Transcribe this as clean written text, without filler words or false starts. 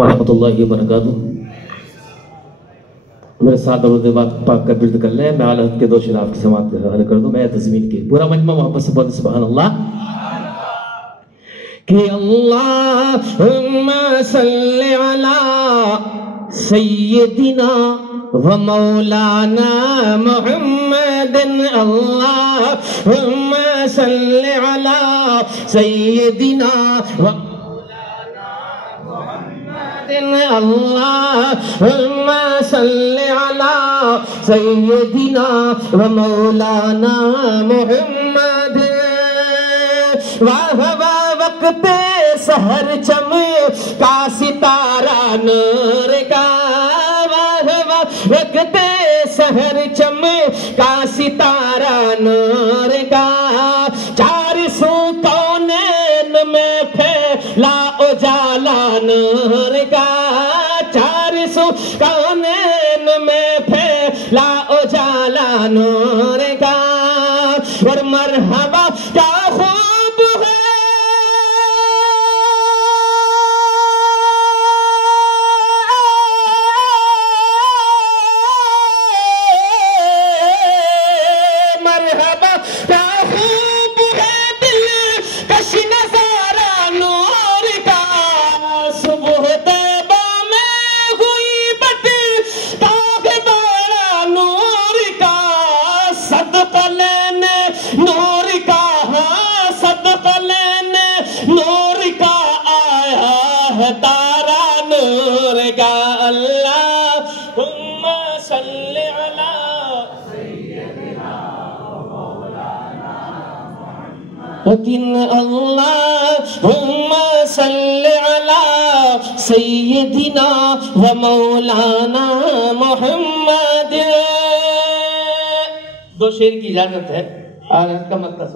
ورحمۃ اللہ وبرکاتہ۔ میرے ساتھ درود پاک کا ورد کر لیں، میں اعلیٰ حضرت کے دو شراف کی سماعت حل کر دوں، میں تزمین کی پورا مجمع محبت سے پڑھ سبحان اللہ کہ اللہم صلی علی سیدنا و مولانا محمد، اللہم صلی علی سیدنا و اللہم صلی علی سیدنا و مولانا محمد۔ واہ واہ وقت سحر چمکا ستارہ نور کا، واہ واہ وقت سحر چمکا ستارہ نور کا، چار سو کونین میں پھیلا اجالا نور کا، چار سو کونین میں پھیلا اجالا نور کا، اور مرحبا کیا خوب ہے مرحبا کیا خوب ہے دل کش نظارہ نور کا، صبح طیبہ میں ہوئی بٹی تاغ بارہ نور کا، صدقہ لینے نور کا، ہاں صدقہ لینے نور کا آیا ہے تارا نور کا، اللہم صلی علی اللہم صلی علی سیدنا و مولانا محمد۔ دو شعر کی اجازت ہے، آج کا مطلب